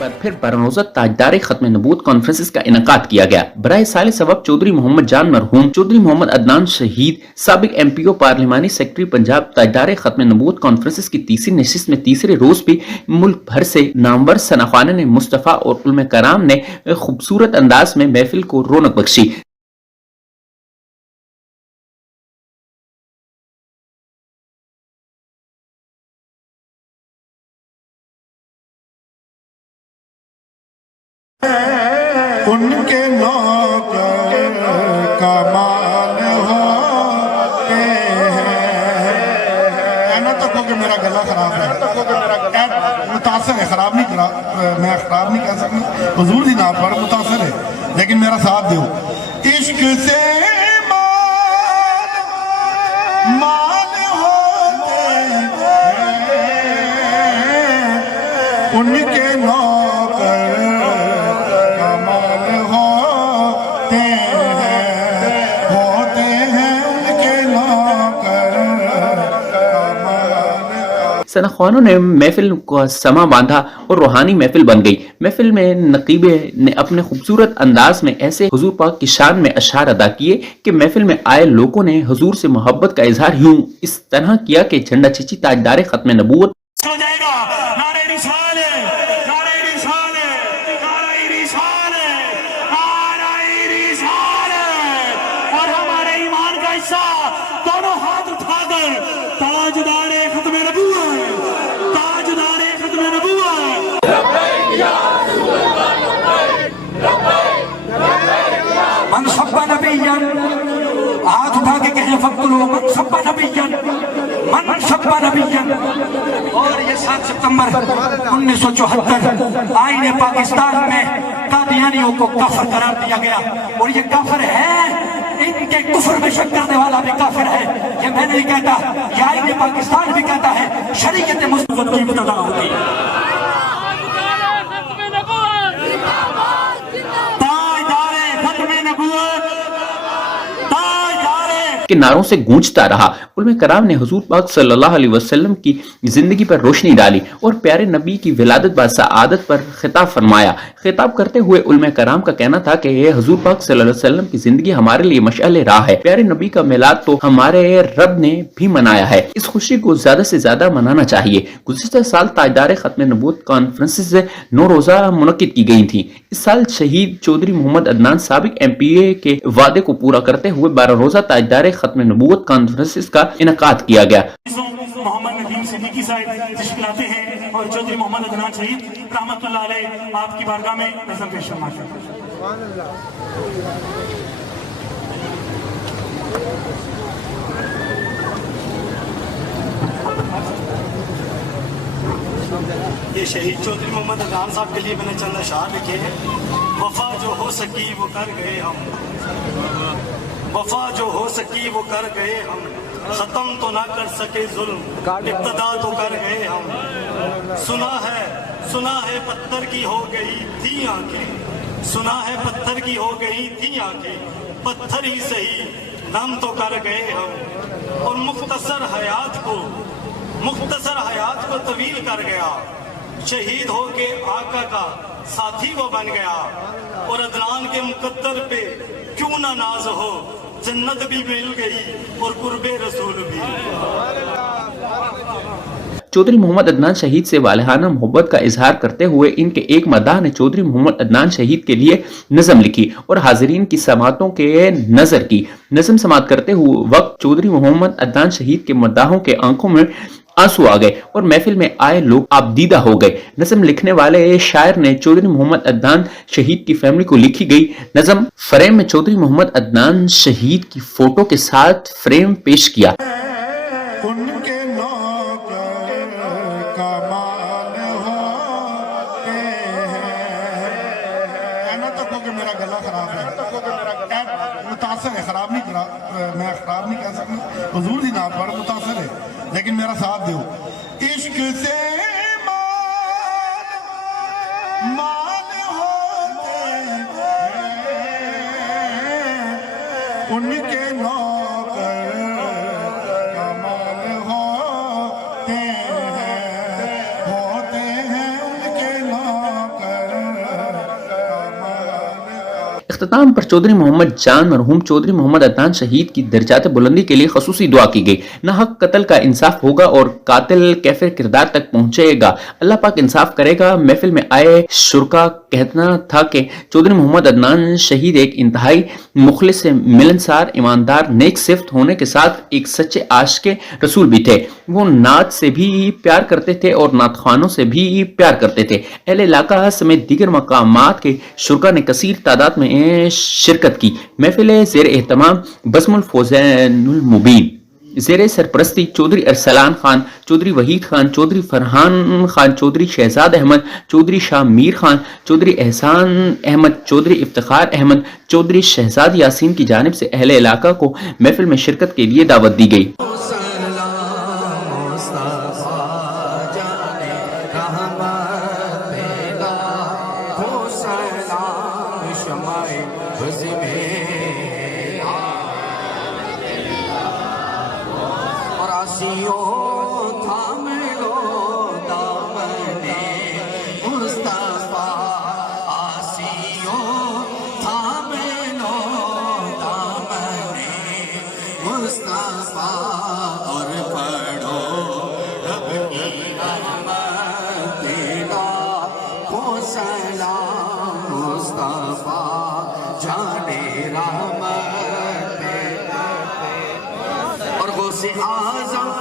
पर फिर बरनौजा ताजदार खत्म नबूवत कॉन्फ्रेंस का इनकाद किया गया। बराए साल सबब चौधरी मोहम्मद जान मरहूम, चौधरी मोहम्मद अदनान शहीद, साबिक MPO पार्लिमानी सेक्रेटरी पंजाब ताजदार खत्म नबूवत कॉन्फ्रेंस की तीसरी नशिस्त में तीसरे रोज भी मुल्क भर से नामवर सनाखाना ने मुस्तफ़ा और उलमा कराम ने खूबसूरत अंदाज में महफिल को रौनक बख्शी। उनके नौकर कमाल होते हैं। ना तक हो कि मेरा गला खराब है, मुतासर है, खराब नहीं करा, मैं खराब नहीं कर सकती, हुजूर दी नाम पर मुतासर है, लेकिन मेरा साथ दो। इश्क से माल होते हैं, उनके नौकर सनाखानों ने महफिल का समा बांधा और रूहानी महफिल बन गई। महफिल में नकीबे ने अपने खूबसूरत अंदाज में ऐसे हुजूर पाक की शान में अशार अदा किए कि महफिल में आए लोगों ने हुजूर से मोहब्बत का इजहार यूं इस तरह किया कि झंडा चिची ताजदार खत्म नबूवत दोनों हाथ उठाकर ताजदार खत्म नबूवत, ताजदार खत्म नबूवत। मन सब्बा नबिय्यन, हाथ उठा के कहे फक्तुलू मन सब्बा नबिय्यन, मन सब्बा नबिय्यन। और ये 7 सितंबर 1974 आईने पाकिस्तान में कादियानियों को काफिर करार दिया गया, और ये काफिर है, इनके कुफर में शक करने वाला भी काफिर है। ये मैं नहीं कहता, ये आईने पाकिस्तान भी कहता है, शरीयत मुस्तफा की इब्तिदा होगी। के नारों से गूंजता रहा। उलमा कराम ने हुजूर पाक सल्लल्लाहु अलैहि वसल्लम की जिंदगी पर रोशनी डाली और प्यारे नबी की विलादत बादशाह आदत पर खिताब फरमाया। खिताब करते हुए उलमा कराम का कहना था कि ये हुजूर पाक सल्लल्लाहु अलैहि वसल्लम की जिंदगी हमारे लिए मशअल राह है। प्यारे नबी का मिलाद तो हमारे रब ने भी मनाया है, इस खुशी को ज्यादा से ज्यादा मनाना चाहिए। गुज़िश्ता साल ताजदार खत्म नबूवत कॉन्फ्रेंस 9 रोजा मुनक्किद की गई थी। इस साल शहीद चौधरी मोहम्मद अदनान साबिक MPA के वादे को पूरा करते हुए 12 रोजा ताजदार खत्म नबूवत कॉन्फ्रेंस का इनकाद किया गया। मोहम्मद नदीम सिद्दीकी साहब तशरीफ लाते हैं और चौधरी मोहम्मद अदनान शहीद रहमतुल्लाह अलैह आपकी बारगाह में नज़र पेश फरमाते हैं। ये शहीद चौधरी मोहम्मद अदनान साहब के लिए मैंने चंद अशार लिखे हैं। वफा जो हो सकी वो कर गए हम, वफा जो हो सकी वो कर गए हम, खत्म तो ना कर सके जुल्म, इब्तिदा तो कर गए हम। सुना है पत्थर की हो गई थी आंखें, सुना है पत्थर की हो गई थी आंखें, पत्थर ही सही दम तो कर गए हम। और मुख्तसर हयात को तवील कर गया, शहीद हो के आका का साथी वो बन गया। और अदनान के मुकद्दर पे क्यों ना नाज हो, जन्नत भी मिल गई और कुर्बे रसूल भी। चौधरी मोहम्मद अदनान शहीद से वालिहाना मोहब्बत का इजहार करते हुए इनके एक मदाह ने चौधरी मोहम्मद अदनान शहीद के लिए नज़म लिखी और हाजिरीन की समातों के नजर की। नज़म समात करते हुए वक्त चौधरी मोहम्मद अदनान शहीद के मदाहों के आंखों में आंसू आ गए और महफिल में आए लोग आबदीदा हो गए। नज़म लिखने वाले शायर ने चौधरी मोहम्मद अदनान शहीद की फैमिली को लिखी गई नज़म फ्रेम में चौधरी मोहम्मद अदनान शहीद की फोटो के साथ फ्रेम पेश किया। उनके नौकर कमाल होते हैं। ना तक हो कि मेरा गला खराब है, मुतासर है, खराब नहीं करा, मैं खराब नहीं कर सकती, हुजूर दी नाम पर मुतासर है, लेकिन मेरा साथ दो। इश्क से माल होते हैं, उनके नौकर कमाल होते हैं उनके नौकर اختتام پر چودھری محمد جان مرحوم چودھری محمد عدنان شہید کی درجات بلندی کے لیے خصوصی دعا کی گئی. ناحق قتل کا انصاف ہوگا اور قاتل کیفر کردار تک پہنچے گا. اللہ پاک انصاف کرے گا. محفل میں آئے شرکا کہنا تھا کہ چودھری محمد عدنان شہید ایک انتہائی مخلص، ملنسار، ایماندار، نیک صفت ہونے کے ساتھ ایک سچے عاشق رسول بھی تھے. وہ نعت سے بھی پیار کرتے تھے اور نعت خوانوں سے بھی پیار کرتے تھے. اہل علاقہ سمیت دیگر مقامات کے شرکا نے کثیر تعداد میں شرکت کی. محفل زیر اہتمام بزم الفوزین المبین زیر سرپرستی چودھری ارسلان خان، چودھری وحید خان، چودھری فرحان خان، چودھری شہزاد احمد، چودھری شاہ میر خان، چودھری احسان احمد، چودھری افتخار احمد، چودھری شہزاد یاسین کی جانب سے اہل علاقہ کو محفل میں شرکت کے لیے دعوت دی گئی. اور غوث اعظم